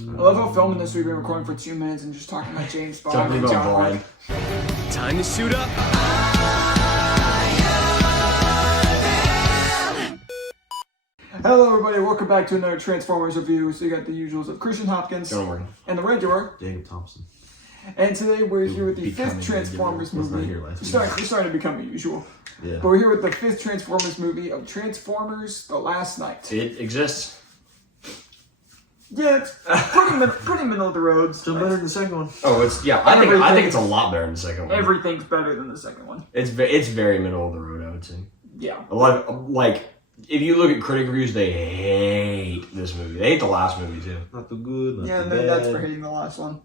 I love how filming this we've been recording for 2 minutes and just talking about James Bond Talking and about John Bond. Wick. Time to suit up. Hello everybody, welcome back to another Transformers review. So you got the usuals of Christian Hopkins Jonah. and the regular. Jacob Thompson. And today we're here with the Becoming 5th Transformers regular. Was not movie. here last We're starting to become usual. Yeah. But we're here with the 5th Transformers movie of Transformers: The Last Night. It exists. Yeah, it's pretty middle of the road. Still better than the second one. Oh, it's I think it's a lot better than the second one. Everything's better than the second one. It's very middle of the road, I would say. Yeah. A lot of if you look at critic reviews, they hate this movie. They hate the last movie too. Not too good. Not Yeah, too and then bad. that's for hating the last one.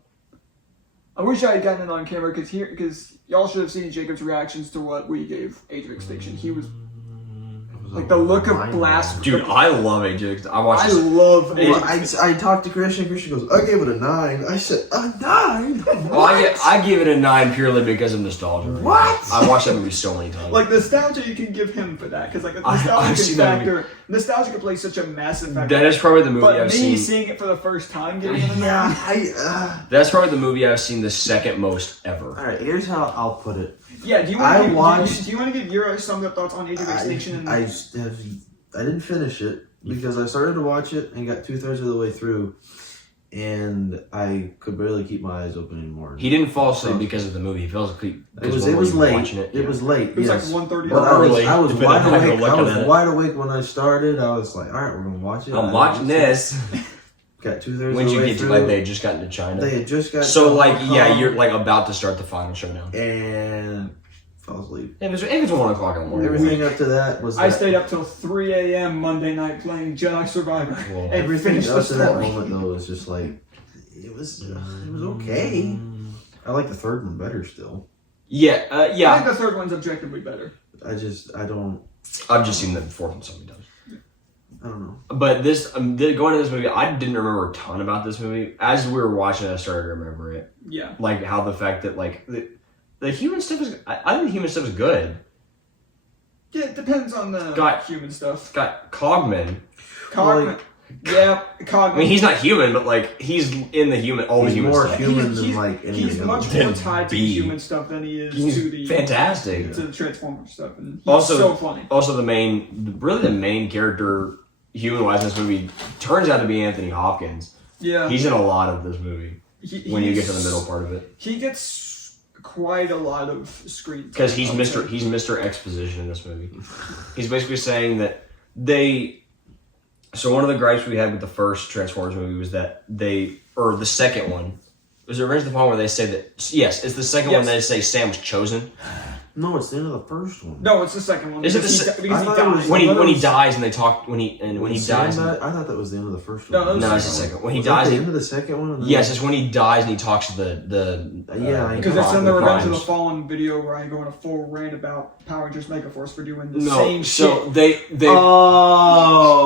I wish I had gotten it on camera because y'all should have seen Jacob's reactions to what we gave Age of Extinction. He was like the look of blasphemy. Dude, I love Age of Extinction. I watched this. love Age of Well, I talked to Christian. Christian goes, I gave it a 9. I said, a 9? Well, I give it a 9 purely because of nostalgia. Right? What? I watched that movie so many times. Like nostalgia, you can give him for that because like the I've nostalgia seen that movie. nostalgia can play such a massive factor. That is probably the movie But I've me seen. seeing it for the first time, giving it a 9. Yeah, That's probably the movie I've seen the second most ever. Alright, here's how I'll put it. Yeah, do you want to give your summed up thoughts on Age of Extinction? I didn't finish it because I started to watch it and got 2/3 of the way through, and I could barely keep my eyes open anymore. He didn't fall asleep because of the movie. He fell asleep It because was when we were late. watching It was late. It was yes. like 1:30. But early. I was But wide I'm not awake. looking I was at it. wide awake when I started. I was like, all right, we're gonna watch it. I'm watching this. Got 2/3 When of the you way get to through. like they had just gotten to China. They had just got So to like Hong yeah, Kong you're like about to start the final showdown. and fell asleep. It was 1 o'clock in the morning. Everything up to that was. I stayed up till 3 a.m. Monday night playing Jedi Survivor. Well, and Everything finished up the to that story. moment though was just like it was okay. I like the third one better still. Yeah, I yeah. think the third one's objectively better. I don't I've just seen the fourth one so many times. know. But this going to this movie, I didn't remember a ton about this movie. As we were watching it, I started to remember it. Yeah. Like how the fact that like the human stuff is. I think the human stuff is good. Yeah, it depends on the Got- human stuff. Got Cogman. Cogman. Like- Yeah, Cogman. I mean, he's not human, but like he's in the human. All the He's human more stuff. human than like any he's of the much other. more tied to the Bee. human stuff than he is He's to the fantastic. to the Transformers stuff, and he's Also- so funny. Also, the main character, human-wise, in this movie turns out to be Anthony Hopkins. Yeah, He's in a lot of this movie when you get to the he's- middle part of it, he gets quite a lot of screen because time, he's I would say. Mr. Exposition in this movie. He's basically saying that they. So one of the gripes we had with the first Transformers movie was that or the second one, was it Revenge of the Fallen where they say that yes, it's the second one Yes. they say Sam was chosen. No, it's the end of the first one. No, it's the second one. Is it because the he, se- because I he thought it was- dies. When he I thought when it he was- dies and they talk when he Sam dies. died? I thought that was the end of the first No, one. that was No, it's the second. When he Was dies, that the end of the second one? And then- yes, it's when he dies and he talks to the Yeah, I Because know. it's in the Revenge of the Primes. Fallen video where I go on a full rant about Power Rangers Megaforce for doing the No, same so shit.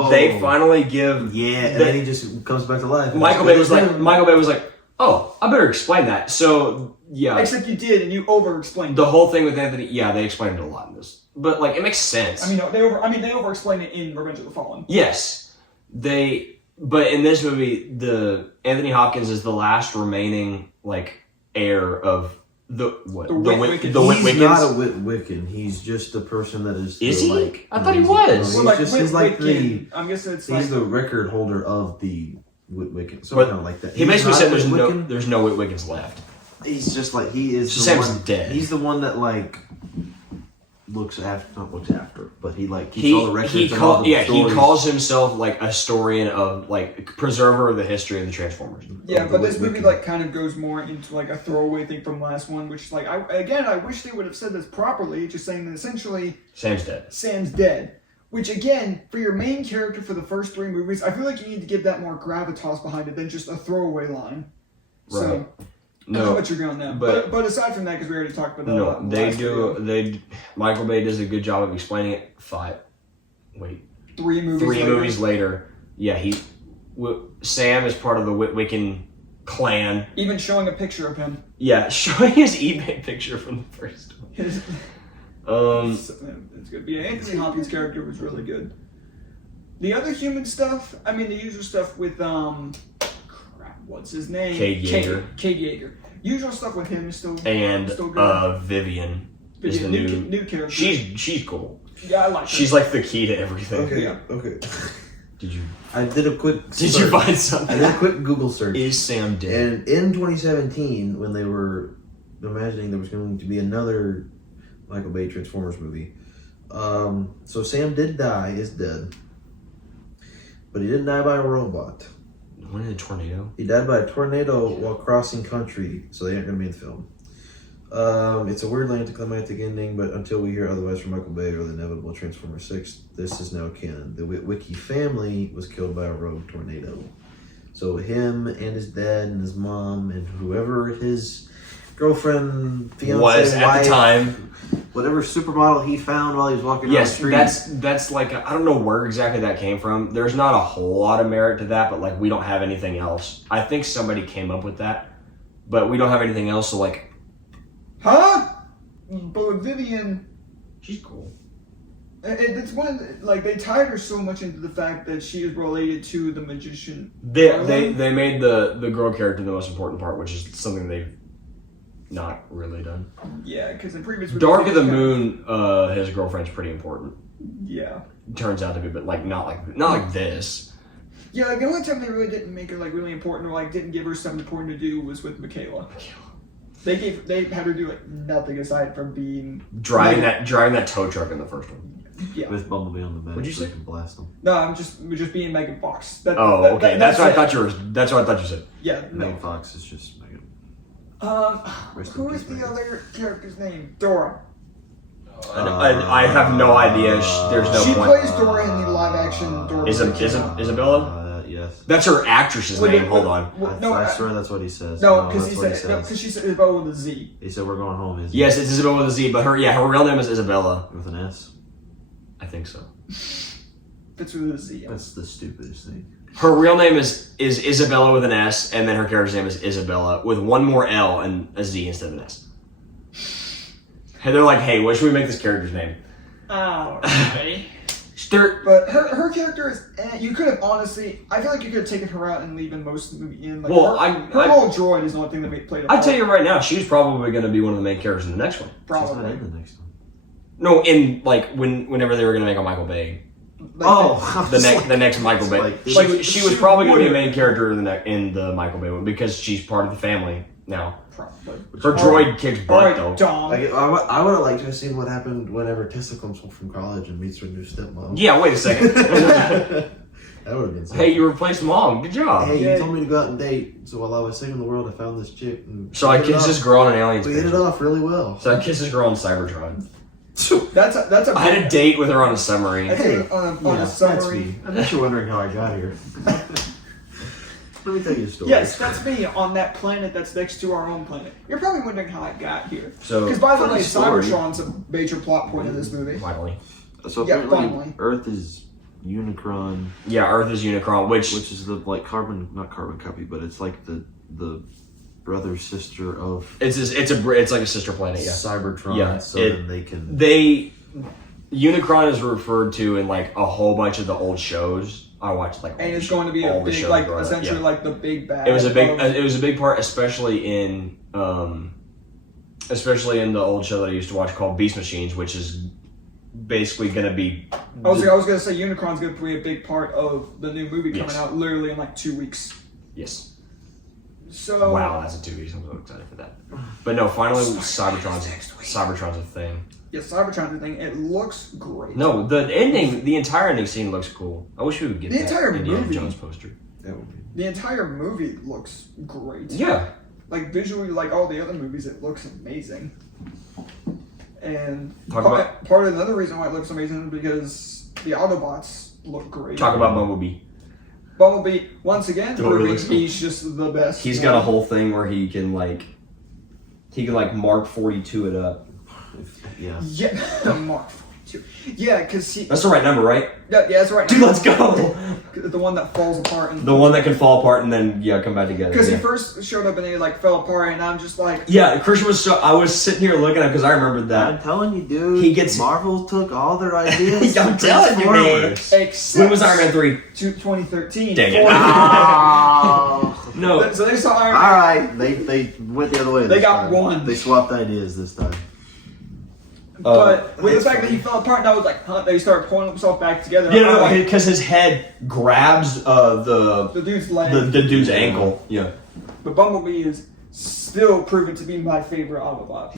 they finally give Yeah, and then he just comes back to life. Michael Bay was like, oh, I better explain that. So yeah, Except you did, and you over-explained the it. whole thing with Anthony, yeah, they explained it a lot in this, but like it makes sense. I mean, no, they over-explained it in Revenge of the Fallen. Yes, but in this movie, the Anthony Hopkins is the last remaining like heir of the Witwickens. He's Witwickens. not a Witwicken. He's just the person that is. Is the, he? Like, I thought he he's- was. no, Well, he's like the. Witwicken, I'm guessing it's like He's the record holder of the Witwicken. But Something like that. He He's basically not said Witwicken. there's no Witwickens left. He's just like he is. So the Sam's one, dead. He's the one that like not looks after, but he like keeps all the records. He and all the stories. calls himself like a historian of like preserver of the history of the Transformers. Yeah, of but the this movie Witwicken. like kind of goes more into like a throwaway thing from last one, which like I wish they would have said this properly, just saying that essentially Sam's dead. Sam's dead. Which again, for your main character for the first 3 movies, I feel like you need to give that more gravitas behind it than just a throwaway line. So Right. I don't know No, what you're going on but- that. But aside from that, because we already talked about that. no, in the they last video, do. Michael Bay does a good job of explaining it. 3 movies. Three later. movies later, yeah, Sam is part of the Witwicken clan. Even showing a picture of him. Yeah, showing his eBay picture from the first one. His, it's good. But yeah, Anthony Hopkins' character was really good. The other human stuff, I mean, the usual stuff with crap. what's his name? Cade Yeager. Cade Yeager. Usual stuff with him is still And still good. Vivian is the new character. She's cool. Yeah, I like her. She's like the key to everything. Okay. Yeah. Okay. Did you I did a quick. Did search. you find something? I did a quick Google search. Is Sam dead? And in 2017, when they were imagining there was going to be another Michael Bay Transformers movie, so Sam did die, is dead, but he didn't die by a robot. When in a tornado? He died by a tornado while crossing country, so they aren't going to be in the film. It's a weirdly anticlimactic ending, but until we hear otherwise from Michael Bay or the inevitable Transformers 6, this is now canon. The Witwicky family was killed by a rogue tornado. So him and his dad and his mom and whoever his girlfriend, fiance, Was at wife, the time. whatever supermodel he found while he was walking Yes, down the street. that's like, I don't know where exactly that came from. There's not a whole lot of merit to that, but like we don't have anything else. I think somebody came up with that, but we don't have anything else. So like, Huh? But with Vivian, she's cool. it's one like they tied her so much into the fact that she is related to the magician. They made the girl character the most important part, which is something they've not really done. Yeah, because in previous Dark of the Moon, his girlfriend's pretty important. Yeah. Turns out to be, but like not like this. Yeah, like the only time they really didn't make her like really important or like didn't give her something important to do was with Michaela. They had her do like nothing aside from being driving that tow truck in the first one. Yeah. With Bumblebee on the back. What'd you so say? He can blast him. No, I'm just being Megan Fox. Okay, that's what I it. thought you were. That's what I thought you said. Yeah, no. Megan Fox is just Megan. Rest in Who peace, is the Megan. other character's name? Dora. I have no idea. There's no She point. plays Dora in the live action Dora. Isabella? Yes. That's her actress's Wait, name. wait, Hold wait. on. Well, I swear that's what he says. No, because he she said Isabella with a Z. He said we're going home. Isn't Yes, it's Isabella with a Z, but her real name is Isabella. With an S. I think so. It's with a Z. That's the stupidest thing. Her real name is Isabella with an S, and then her character's name is Isabella with one more L and a Z instead of an S. And they're like, hey, what should we make this character's name? Alright. Sturt. But her character is. You could have honestly. I feel like you could have taken her out and leaving most of the movie in. Like, Well, her little droid is the only thing that played a part. I'll tell you right now, she's probably going to be one of the main characters in the next one. She's not Probably. in the next one. No, in like whenever they were going to make a Michael Bay. Like, The next Michael Bay. Like, She was probably going to be a main character in the Michael Bay one because she's part of the family now. Probably. Her droid kicks butt Alright, though. Dom. I would have liked to have seen what happened whenever Tessa comes home from college and meets her new stepmom. Yeah, wait a second. That would have been something. Hey, you replaced mom. Good job. Hey, Yeah. you told me to go out and date, so while I was saving the world, I found this chick. And So I kissed this girl on an alien We hit it spaceship. off really well. So I kissed this girl on Cybertron. That's a. I had a date with her on a submarine. Hey, on a summary. I bet you're wondering how I got here. Let me tell you a story. Yes, that's me on that planet that's next to our own planet. You're probably wondering how I got here. So Because by the funny way, story. Cybertron's a major plot point in this movie. finally, So Yeah, apparently, finally. Earth is Unicron, yeah, Earth is Unicron, which which is the not carbon copy, but it's like the brother sister of it's like a sister planet. Yeah, Cybertron. Yeah, so it- then they can. Unicron is referred to in like a whole bunch of the old shows. I watched like all And the it's show- going to be a all the big, shows like, growing up, essentially yeah. like the big bad. It was a of- big part, especially in the old show that I used to watch called Beast Machines, which is basically going to be. I was going to say Unicron's going to be a big part of the new movie coming Yes. out literally in like 2 weeks. Yes. So Wow, that's a 2 weeks. I'm so excited for that. But no, finally, Cybertron's a thing. yeah, Cybertron's a thing. It looks great. No, the entire ending scene looks cool. I wish we would get The that entire Indiana movie. Jones poster. That would be. The entire movie looks great. Yeah. Like visually, like all the other movies, it looks amazing. And Talk part of another reason why it looks amazing is because the Autobots look great. Talk about Bumblebee. Bumblebee, once again, Totally proving looks cool. he's just the best. He's got a whole thing where he can Mark 42 it up. Yeah. Yeah, Mark 42. Yeah, because he. That's the right number, right? Yeah, that's right. Dude, let's go. The one that falls apart. And The one that can fall apart and then come back together. Because yeah. he first showed up and then he like fell apart, and I'm just like. Yeah, Christian was I was sitting here looking at it because I remembered I'm that. telling you, dude. He gets- Marvel took all their ideas. I'm from telling you, man. Transformers. Except When was Iron Man 3? 2013. Dang it. No. So they saw Iron Man. All right, they went the other way. They this got time. one. They swapped ideas this time. But with the it's fact that he fell apart, and I was like, huh? They started pulling himself back together. Yeah, I'm no, like, because his head grabs the dude's leg. the dude's ankle. Yeah. But Bumblebee is still proven to be my favorite Autobot.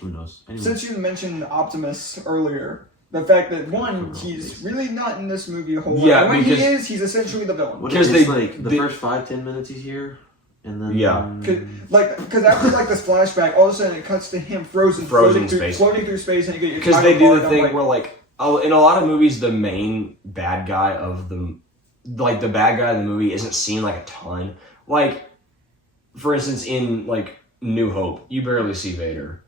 Who knows? Anyway. Since you mentioned Optimus earlier, the fact that one, he's really not in this movie a whole lot. Yeah, And when because- he is, he's essentially the villain. What Because is they- like the they- first 5-10 minutes he's here, and then Yeah. Because after like this flashback, all of a sudden it cuts to him Frozen floating space. through space, and you get Because they do the I'm thing like, where, like, in a lot of movies, the main bad guy of the, like, the bad guy of the movie isn't seen, like, a ton. Like, for instance, in, like, New Hope, you barely see Vader.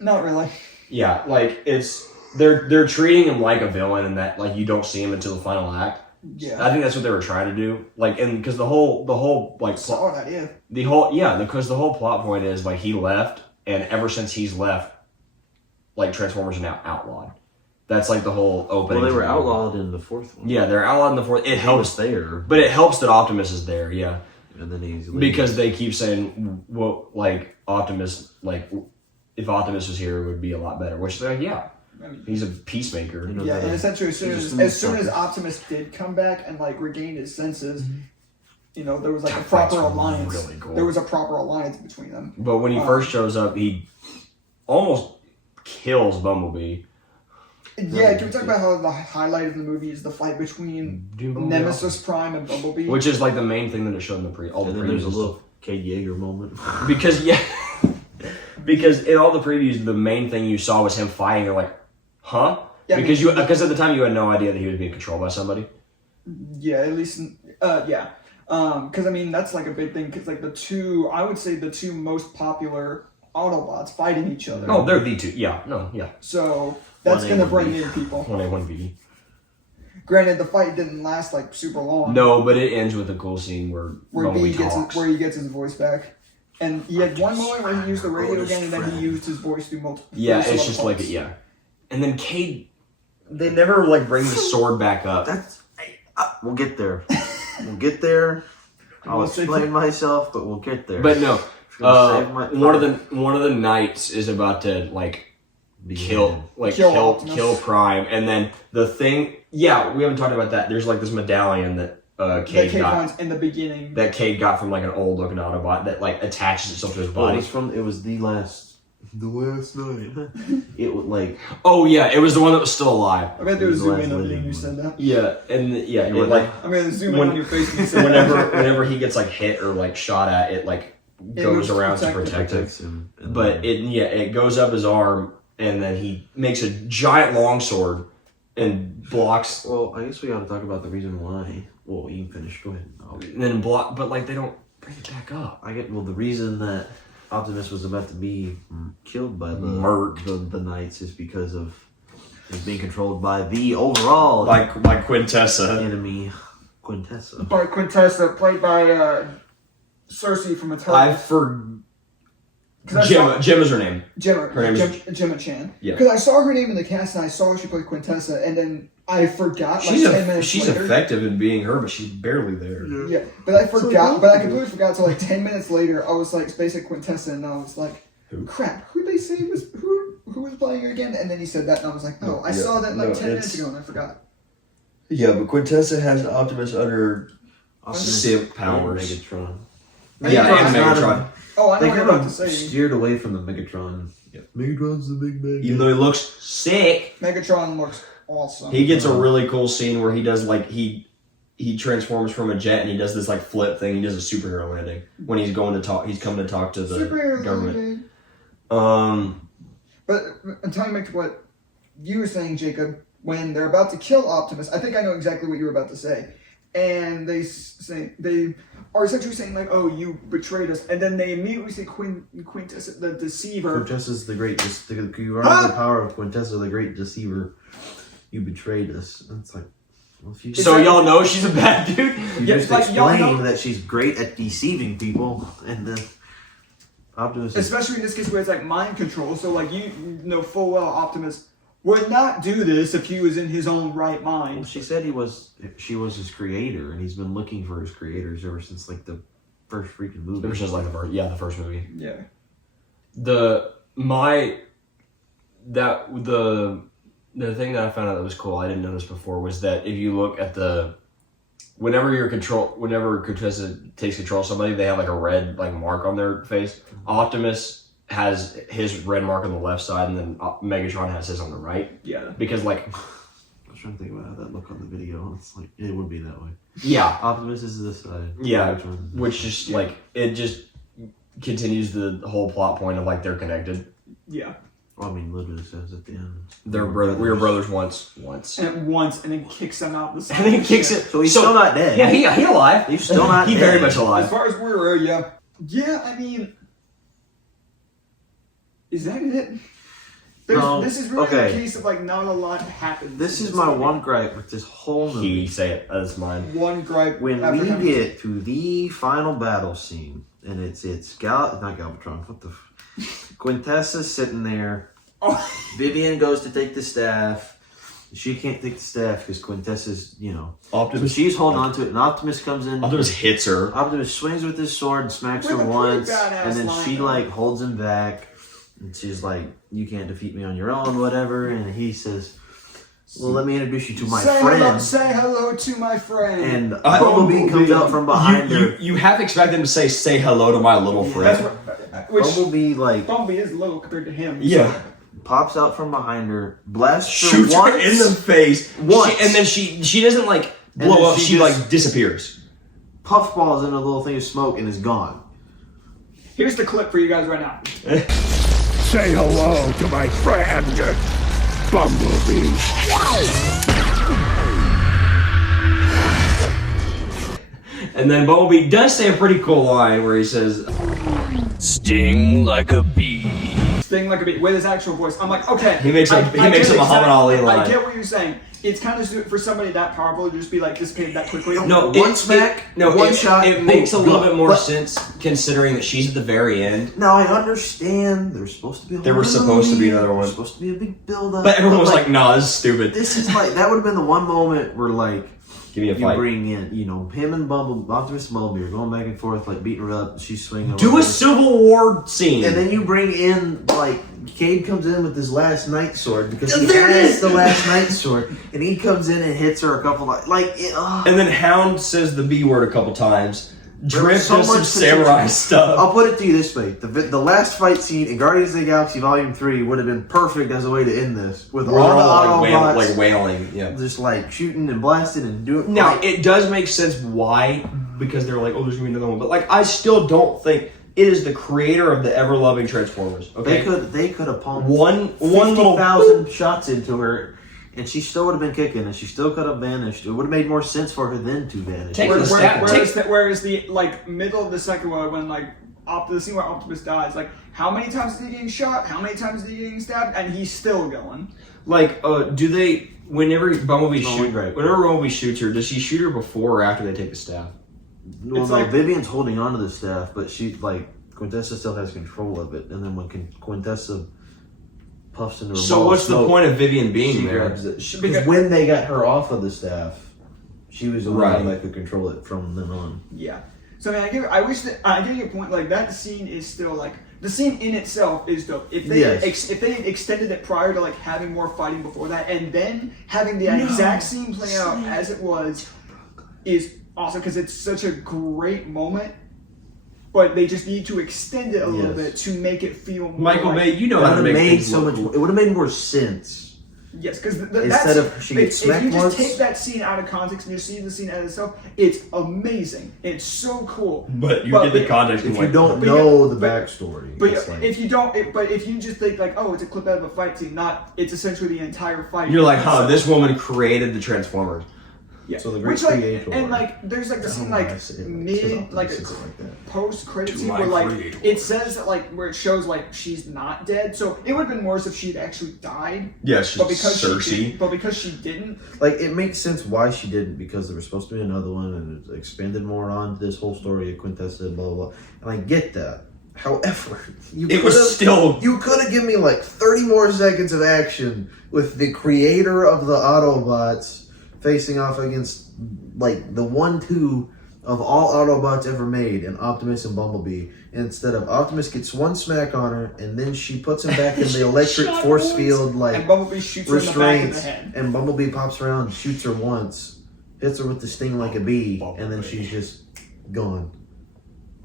not really. Yeah, like, they're treating him like a villain, and that, like, you don't see him until the final act. Yeah, I think that's what they were trying to do. Like, and because the whole, like, solid idea. because the whole plot point is, like, he left, and ever since he's left, like, Transformers are now outlawed. That's, like, the whole opening. well, they were outlawed in the fourth one. Yeah, they're outlawed in the fourth. It He was helps, there, but it helps that Optimus is there, yeah. and then he's leaving. Because they keep saying, well, like, Optimus, like, if Optimus was here, it would be a lot better. Which, they're like, yeah, I mean, he's a peacemaker. You know, yeah, and essentially he's just as soon as sucker. Optimus did come back and like regain his senses, you know, there was like a That proper fight's alliance. really cool. There was a proper alliance between them. But when he first shows up, he almost kills Bumblebee. Yeah, can we talk about how the highlight of the movie is the fight between Nemesis Prime and Bumblebee? Which is, like, the main thing that it showed in all the And then there's a previews. little Cade Yeager moment. Because, yeah, because in all the previews, the main thing you saw was him fighting. You're like, huh? Yeah, because at the time you had no idea that he was being controlled by somebody. Yeah, at least, yeah. Because, I mean, that's like a big thing. Because, like, I would say the two most popular Autobots fighting each other. No, they're the two. Yeah, no, yeah. So, that's 1A, going to 1B. bring in people. 1A, 1B. Granted, the fight didn't last, like, super long. No, but it ends with a cool scene where Bumblebee talks. Where he gets his voice back. And he had one moment where he used the radio again, and then he used his voice through multiple. Yeah, through it's some just other like parts. it, yeah. And then Cade, they never, like, bring the sword back up. We'll get there. We'll get there. I'll We'll say- explain myself, but we'll get there. But no, Gonna save my one of the knights is about to, like, Begin. Kill Optimus. kill Prime, and then the thing. Yeah, we haven't talked about that. There's, like, this medallion that That Cade Cade got. finds in the beginning. That Cade got from, like, an old looking Autobot that, like, attaches itself to his Well, body. it was the last night. It was like Oh yeah, it was the one that was still alive. I bet there was It was zoom last in on you living when you one. said that. Yeah, and yeah, It it, like I'm gonna zoom When- in on your face when you said whenever he gets, like, hit or, like, shot at, it, like, goes moves to around to protect it. protect it. protects him. And But then- it goes up his arm, and then he makes a giant longsword and blocks. well, I guess we got to talk about the reason why. Well, you can finish. Go ahead. And then block, but, like, they don't bring it back up. The reason that Optimus was about to be killed by the Knights is because of he's being controlled by the overall Like Quintessa. enemy, Quintessa. By Quintessa, played by Cersei from Eternal. I for Gemma is her name. Her name is- Gemma Chan. Yeah. Because I saw her name in the cast and I saw she played Quintessa, and then I forgot. Like 10 minutes She's later. effective in being her, but she's barely there. Yeah, but I forgot. But I completely forgot. So like 10 minutes later, I was like basic Quintessa, and I was like, Who? crap, who they say was who was playing her again? And then he said that, and I was like, oh, I saw that like 10 minutes ago, and I forgot. Yeah, but Quintessa has Optimus under Optimus Simp powers. Megatron. Yeah, and Megatron. Megatron. Oh, I know They what you're kind about of to say. steered away from the Megatron. Yeah. Megatron's the big bad. Even though he looks sick, Megatron looks awesome. he gets a really cool scene where he does, like, he transforms from a jet and he does this, like, flip thing. He does a superhero landing when he's going to talk. He's coming to talk to the Superhero government. landing. But until you make what you were saying, Jacob, when they're about to kill Optimus, I think I know exactly what you were about to say. And they are essentially saying like, "Oh, you betrayed us," and then they immediately say Quintessa, the deceiver. Quintessa's the great. You are the power of Quintessa, the great deceiver. You betrayed us. And it's like, well, if you So y'all know she's a bad dude. you Yeah, just like, y'all explain know- that she's great at deceiving people, and then Optimus. Is, Especially in this case where it's like mind control. So like you know full well Optimus would not do this if he was in his own right well, mind. she said she was his creator, and he's been looking for his creators ever since like the first freaking movie. It was just like the first movie. Yeah. The thing that I found out that was cool, I didn't notice before, was that if you look at whenever Contessa takes control of somebody, they have like a red like mark on their face. Optimus has his red mark on the left side, and then Megatron has his on the right. Yeah. Because like, I was trying to think about how that look on the video. It's like it would be that way. yeah, Optimus is this side. yeah, Megatron is this which side. just like it just continues the whole plot point of like they're connected. Yeah. Well, I mean, literally says at the end. They're brother. We were brothers once. And then kicks them out the side. And then he kicks it. So he's still not dead. Yeah, he alive. He's still not He dead. very much As alive. far as we're aware, yeah. Yeah, I mean, is that it? No, This is really okay. a case of like not a lot happened. This in is this my movie. one gripe with this whole movie. He say it. That's mine. One gripe. When after we having- get to the final battle scene, and it's not Galvatron, what the Quintessa's sitting there. Oh. Vivian goes to take the staff. She can't take the staff because Quintessa's, so Optimus. she's holding on to it, and Optimus comes in. Optimus hits her. Optimus swings with his sword and smacks With her a pretty once, badass and then line, she though. like holds him back, and she's like, "You can't defeat me on your own, whatever." And he says, "Well, let me introduce you to my friend." Say hello to my friend. And Bumblebee comes out from behind her. You have to expect them to say hello to my little That's friend. which Bumblebee like Bumblebee is little compared to him. Yeah. pops out from behind her, blasts her Shoots once, her in the face. Once. And then she doesn't like And blow then up. she She just- like disappears. puffballs in a little thing of smoke, and is gone. Here's the clip for you guys right now. Say hello to my friend, Bumblebee. And then Bumblebee does say a pretty cool line where he says, Sting like a bee. Sting like a bee with his actual voice. I'm like, okay. He makes a Muhammad Ali line. I get what you're saying. It's kind of for somebody that powerful to just be like dissipated that quickly. No, One smack, one shot, It makes a boom, little go. bit more But- sense considering that she's at the very end. Now I understand there's supposed to be. There was supposed to be another one. There's supposed to be a big build up. But everyone was like, "Nah, this is stupid. This is like that would have been the one moment where like Give me a you fight. bring in him and Optimus and Bumblebee are going back and forth like beating her up. She's swinging. Do over. a Civil War scene." And then you bring in like Cade comes in with his last night sword because he There it has is! the last night sword, and he comes in and hits her a couple And then Hound says the B word a couple times. Drip so does some much samurai potential. stuff. I'll put it to you this way: the last fight scene in Guardians of the Galaxy Volume 3 would have been perfect as a way to end this with We're all the all Autobots like wailing. Yeah. just like shooting and blasting and doing. Now like, it does make sense why, because they're like, oh, there's gonna be another one. But like, I still don't think it is the creator of the ever loving Transformers. Okay, they could have pumped one little 50,000 shots into her, and she still would have been kicking, and she still could have vanished. It would have made more sense for her then to vanish. Take Whereas the whereas the like middle of the second one when like the scene where Optimus dies, like how many times is he getting shot? How many times is he getting stabbed? And he's still going. like, do they? Whenever Bumblebee right. whenever Bumblebee shoots her, does she shoot her before or after they take the staff? Well, It's no, like- Vivian's holding on to the staff, but she like Quintessa still has control of it. And then when Quintessa puffs into her So ball of what's the smoke, point of Vivian being she there? grabs it. Because- Because when they got her off of the staff, she was the one Right. that could control it from then on. Yeah. So I mean, I get your point. Like that scene is still like the scene in itself is dope. If they Yes. if they had extended it prior to like having more fighting before that, and then having the exact scene play out as it was, is awesome because it's such a great moment. But they just need to extend it a little Yes. bit to make it feel more Michael like, Bay, you know It how would to have make made things so look much. cool. It would have made more sense. Yes, because Instead of she gets if you smacked just once. take that scene out of context and you see the scene as itself, it's amazing. It's so cool. But you But- get the but- context. If and you like, don't but know the but- backstory, But it's like, if you don't, but if you just think like, oh, it's a clip out of a fight scene, not it's essentially the entire fight. you're like, huh, this woman created the Transformers. Yeah. So the great Which, like, creator. and like, there's like the I don't scene know why I like say it mid like says it like that. post credit To scene my where like creator. it says that like where it shows like she's not dead. So it would have been worse if she'd actually died. Yeah, she's But because she Cersei. didn't, but because she didn't, Like it makes sense why she didn't, because there was supposed to be another one and it expanded more on this whole story of Quintessa and blah blah blah. And I get that. However, It was still you could have given me like 30 more seconds of action with the creator of the Autobots facing off against like the 1-2 of all Autobots ever made, and Optimus and Bumblebee. Instead of Optimus gets one smack on her, and then she puts him back in the electric force field like and Bumblebee shoots her in the back of the restraints, head. and Bumblebee pops around, shoots her once, hits her with the sting like a bee, and then she's just gone.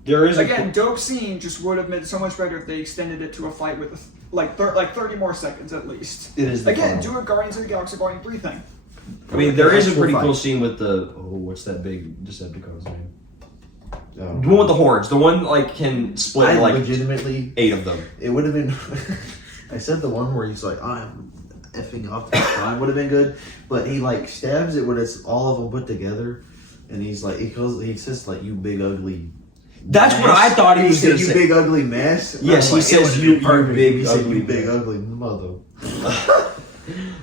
There is Again, dope scene. Just would have been so much better if they extended it to a fight with like 30 more seconds at least. It is the Again, final. do a Guardians of the Galaxy Volume 3 thing. I mean, there is a Actual pretty fight. cool scene with the what's that big Decepticon's name? Oh. The one with the horns. The one like can split I like legitimately, 8 of them. it would have been. I said the one where he's like, I'm effing Optimus Prime would have been good, but he like stabs it when it's all of them put together, and he's like, he says like, you big ugly. That's what I thought he was said, going to you say. big ugly mess. And Yes, I he was like, it says would've you been perfect. big He said ugly you big man. ugly mother.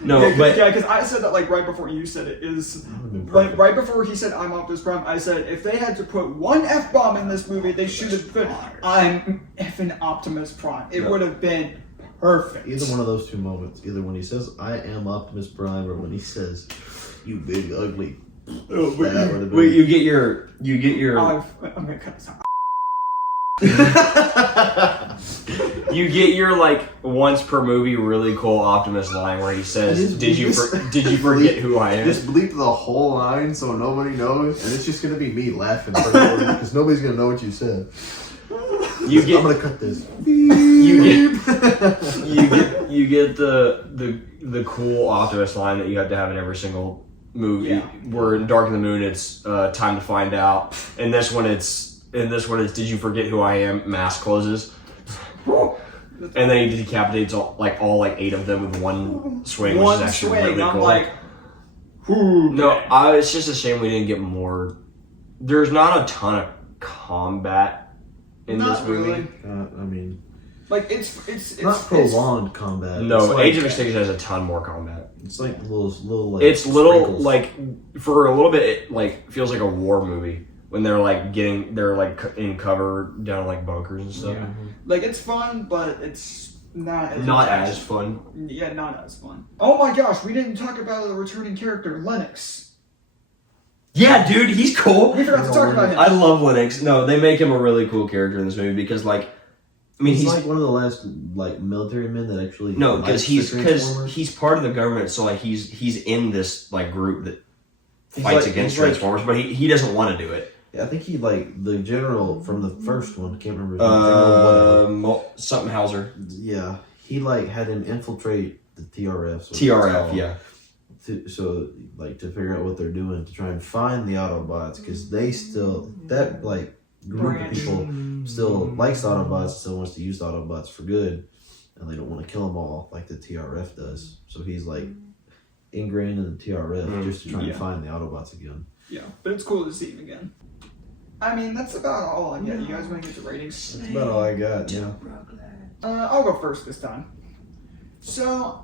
No, Yeah, but because I said that like right before you said it is been like perfect. right before he said I'm Optimus Prime. I said if they had to put one F-bomb in this movie, they should have put I'm effing Optimus Prime. It Yeah. would have been perfect. Either one of those two moments, either when he says I am Optimus Prime, or when he says you big ugly. That would have been. wait, you get your I'm gonna cut this out. you get your like once per movie really cool Optimus line where he says, Just "Did you bleep did you forget who I am?" Just bleep the whole line so nobody knows, and it's just gonna be me laughing because nobody's gonna know what you said. You I'm get gonna cut this. you get the cool Optimus line that you have to have in every single movie. Yeah. Where in Dark of the Moon it's time to find out. In this one it's did you forget who I am? Mask closes. And then he decapitates all 8 of them with one swing, which One is actually swing. really I'm cool. like, who? No, it's just a shame we didn't get more. There's not a ton of combat in Not this movie. really. I mean, Like it's not prolonged combat. No, it's like, Age of Extinction has a ton more combat. It's like little like. It's little sprinkles. like for a little bit it like feels like a war movie when they're like in cover down like bunkers and stuff. Yeah. Like it's fun, but it's not as Not intense. as fun. Yeah, not as fun. Oh my gosh, we didn't talk about the returning character, Lennox. Yeah, dude, he's cool. We forgot to talk about him. I love Linux. No, they make him a really cool character in this movie because like I mean He's he's like one of the last like military men that actually. no, likes because the Transformers. he's part of the government, so like he's in this like group that fights like- against he's like- Transformers, but he doesn't want to do it. Yeah, I think he like the general from the first one. I can't remember. His name, whatever. Something Hauser. Yeah, he like had him infiltrate the TRF. so- TRF, yeah. So like to figure out what they're doing to try and find the Autobots because they still that like group of people still likes Autobots, still wants to use Autobots for good, and they don't want to kill them all like the TRF does. So he's like ingrained in the TRF just to try and find the Autobots again. Yeah, but it's cool to see him again. I mean, that's about all I get. You guys want to get to ratings? That's about all I got. Yeah. I'll go first this time. So,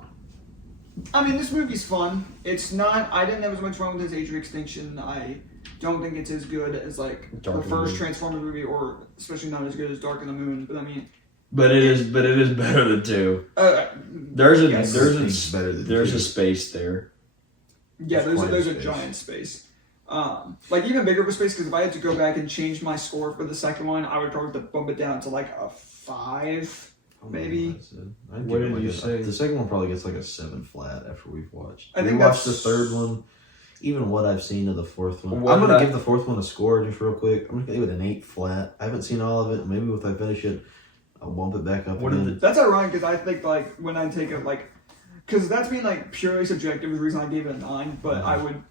I mean, this movie's fun. It's not. I didn't have as much fun with his Age of Extinction. I don't think it's as good as like Dark the of the first Moon. Transformer movie, or especially not as good as Dark of the Moon. But I mean, But it is better than 2. There's a yes. It's better than there's two. a space there. Yeah, It's quite there's a a space. giant space. Like even bigger of a space because if I had to go back and change my score for the second one, I would probably have to bump it down to like a 5. Maybe. What did you say? The second one probably gets like a 7 flat after we've watched. I think we watched the that's- third one. Even what I've seen of the fourth one. What I'm gonna did I- give the fourth one a score just real quick. I'm gonna give it an 8 flat. I haven't seen all of it. Maybe if I finish it, I'll bump it back up What again. did That's ironic because I think like when I take it like, because that's being like purely subjective is the reason I gave it a 9. But I would,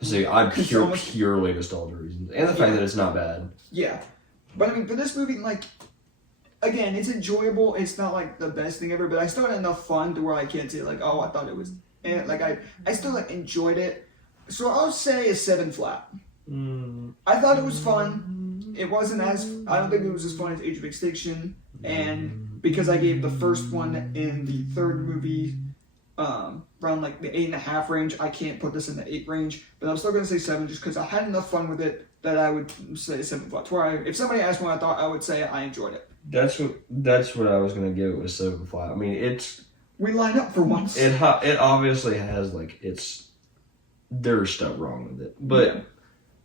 See, I'm Cause so much- purely nostalgia reasons, and the fact that it's not bad. yeah. But I mean, for this movie, like, again, it's enjoyable. It's not like the best thing ever, but I still had enough fun to where I can't say like, oh, I thought it was, like I still like enjoyed it. So I'll say a 7 flat. I thought it was fun. It wasn't as, I don't think it was as fun as Age of Extinction, and because I gave the first one in the third movie around like the 8.5 range, I can't put this in the 8 range, but I'm still gonna say 7 just because I had enough fun with it that I would say 7 flat. Where if somebody asked me what I thought, I would say I enjoyed it. That's what I was gonna give it was 7 flat. I mean, We line up for once. it obviously has like there's stuff wrong with it, but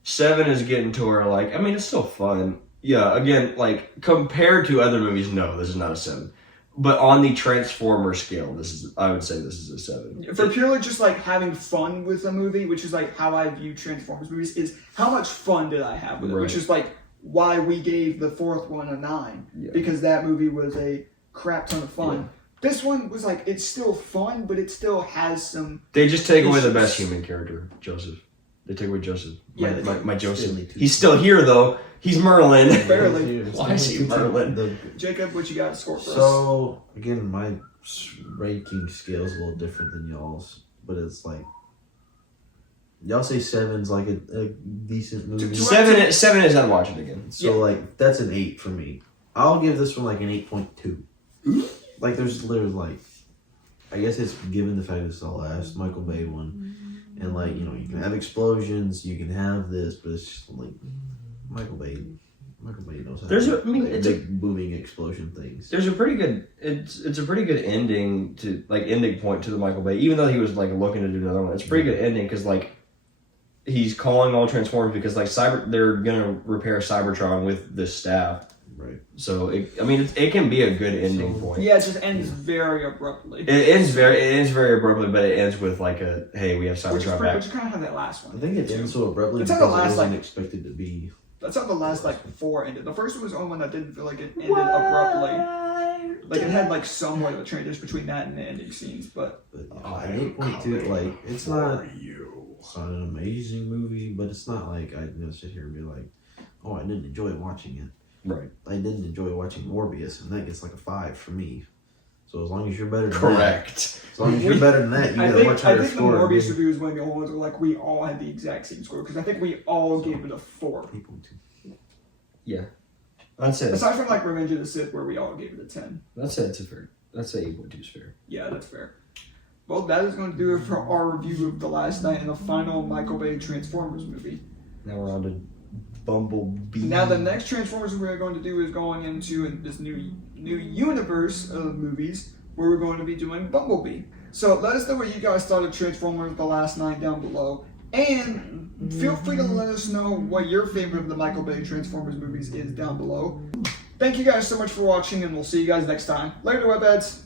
7 is getting to where, like, I mean, it's still fun. Yeah, again, like, compared to other movies, no, this is not a 7. But on the Transformer scale, I would say this is a 7. For purely just like having fun with a movie, which is like how I view Transformers movies, is how much fun did I have with it, which is like why we gave the 4th one a 9, because that movie was a crap ton of fun. Yeah. This one was like, it's still fun, but it still has some... They just take away the best human character, Joseph. They take away Joseph. My Joseph. He's still here, though. He's Merlin. Barely. Why is he Merlin? Jacob, what you got to score for us? So, again, my ranking scale is a little different than y'all's, but it's like... Y'all say 7's like a decent movie. 7 is I'd watch it again. So, like, that's an 8 for me. I'll give this one, like, an 8.2. Like, there's literally, like, I guess it's given the fact it's the last Michael Bay one. And, like, you know, you can have explosions, you can have this, but it's just, like, Michael Bay knows how to make big booming explosion things. There's a pretty good, it's a pretty good ending point to the Michael Bay, even though he was, like, looking to do another one. It's a pretty good ending, because, like, he's calling all Transformers because, like, they're going to repair Cybertron with this staff. Right. So it can be a good ending point. Yeah, it just ends very abruptly. It ends very abruptly, but it ends with like a hey, we have Cybertron back. Which you kind of have that last one. I think it ends so abruptly because it wasn't expected to be. That's how the last like 4 ended. The first one was the only one that didn't feel like it ended abruptly. Like it had like somewhat of a transition between that and the ending scenes, but an 8.2, like it's not an amazing movie, but it's not like I'm gonna sit here and be like, oh, I didn't enjoy watching it. Right. I didn't enjoy watching Morbius, and that gets like a 5 for me. So as long as you're better than correct. As long as you're better than that, you get a much higher score. I think the Morbius review is one of the only ones where like we all had the exact same score, because I think we all gave it a 4. Yeah. I'd say aside from like Revenge of the Sith, where we all gave it a 10. That's 8.2 is fair. Yeah, that's fair. Well, that is going to do it for our review of The Last Night and the final Michael Bay Transformers movie. Now we're on to Bumblebee. Now the next Transformers we're going to do is going into this new universe of movies where we're going to be doing Bumblebee. So let us know what you guys thought of Transformers The Last Night down below. And feel free to let us know what your favorite of the Michael Bay Transformers movies is down below. Thank you guys so much for watching, and we'll see you guys next time. Later, webheads!